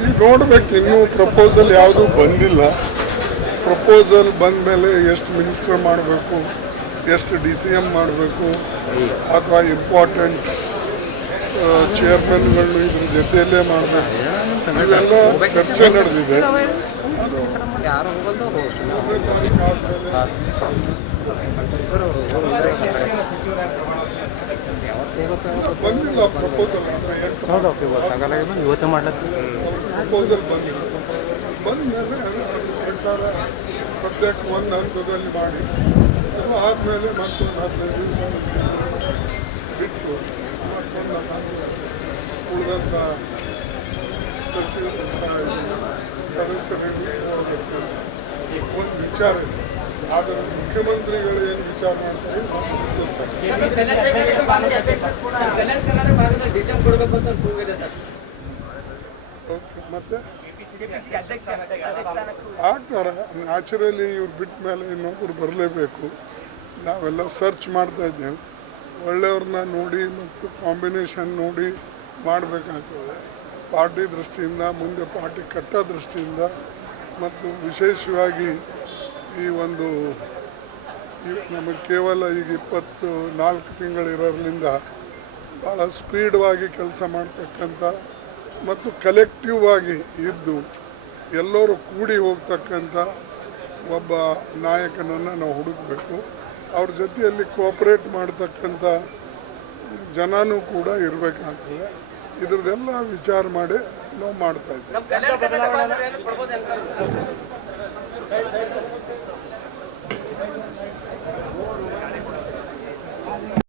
ಈಗ ನೋಡ್ಬೇಕು, ಇನ್ನೂ ಪ್ರಪೋಸಲ್ ಯಾವುದೂ ಬಂದಿಲ್ಲ. ಪ್ರಪೋಸಲ್ ಬಂದ ಮೇಲೆ ಎಷ್ಟು ಮಿನಿಸ್ಟರ್ ಮಾಡಬೇಕು, ಎಷ್ಟು DCM ಮಾಡಬೇಕು, ಅಥವಾ ಇಂಪಾರ್ಟೆಂಟ್ ಚೇರ್ಮನ್ಗಳನ್ನು ಇದ್ರ ಜೊತೆಯಲ್ಲೇ ಮಾಡಬೇಕು, ಇವೆಲ್ಲ ಚರ್ಚೆ ನಡೆದಿದೆ. ಬಂದಿಲ್ಲ ಪ್ರಪೋಸಲ್, ಪ್ರಪೋಸಲ್ ಬಂದಿಲ್ಲ. ಬಂದಮೇಲೆ ಪ್ರಕಾರ ಸದ್ಯಕ್ಕೆ ಒಂದು ಹಂತದಲ್ಲಿ ಮಾಡಿ, ಅದು ಆದಮೇಲೆ ಮತ್ತೊಂದು 15 ದಿವಸ ಬಿಟ್ಟು ಮತ್ತೊಂದು ಉಳಿದಂಥ ಸಚಿವರು ಸದಸ್ಯರಿಗೆ ನೋಡಬೇಕು. ಒಂದು ವಿಚಾರ ಇದೆ, ಆದರೆ ಮುಖ್ಯಮಂತ್ರಿಗಳು ಏನು ವಿಚಾರ ಮಾಡ್ತಾರೆ ಓಕೆ. ಮತ್ತೆ ಆಗ್ತಾರೆ ನ್ಯಾಚುರಲಿ. ಇವ್ರು ಬಿಟ್ಟ ಮೇಲೆ ಇನ್ನೊಬ್ಬರು ಬರಲೇಬೇಕು. ನಾವೆಲ್ಲ ಸರ್ಚ್ ಮಾಡ್ತಾ ಇದ್ದೇವೆ, ಒಳ್ಳೆಯವ್ರನ್ನ ನೋಡಿ ಮತ್ತು ಕಾಂಬಿನೇಷನ್ ನೋಡಿ ಮಾಡಬೇಕಾಗ್ತದೆ. ಪಾರ್ಟಿ ದೃಷ್ಟಿಯಿಂದ, ಮುಂದೆ ಪಾರ್ಟಿ ಕಟ್ಟೋ ದೃಷ್ಟಿಯಿಂದ, ಮತ್ತು ವಿಶೇಷವಾಗಿ ಈ ಒಂದು ನಮಗೆ ಕೇವಲ ಈಗ 24 ತಿಂಗಳಿರೋದ್ರಿಂದ ಭಾಳ ಸ್ಪೀಡ್ವಾಗಿ ಕೆಲಸ ಮಾಡ್ತಕ್ಕಂಥ ಮತ್ತು ಕಲೆಕ್ಟಿವ್ ಆಗಿ ಇದ್ದು ಎಲ್ಲರೂ ಕೂಡಿ ಹೋಗ್ತಕ್ಕಂಥ ಒಬ್ಬ ನಾಯಕನನ್ನು ನಾವು ಹುಡುಕಬೇಕು. ಅವ್ರ ಜೊತೆಯಲ್ಲಿ ಕೋಆಪ್ರೇಟ್ ಮಾಡ್ತಕ್ಕಂಥ ಜನನೂ ಕೂಡ ಇರಬೇಕಾಗ್ತದೆ. ಇದ್ರದ್ದೆಲ್ಲ ವಿಚಾರ ಮಾಡಿ ನಾವು ಮಾಡ್ತಾ ಇದ್ದೀವಿ.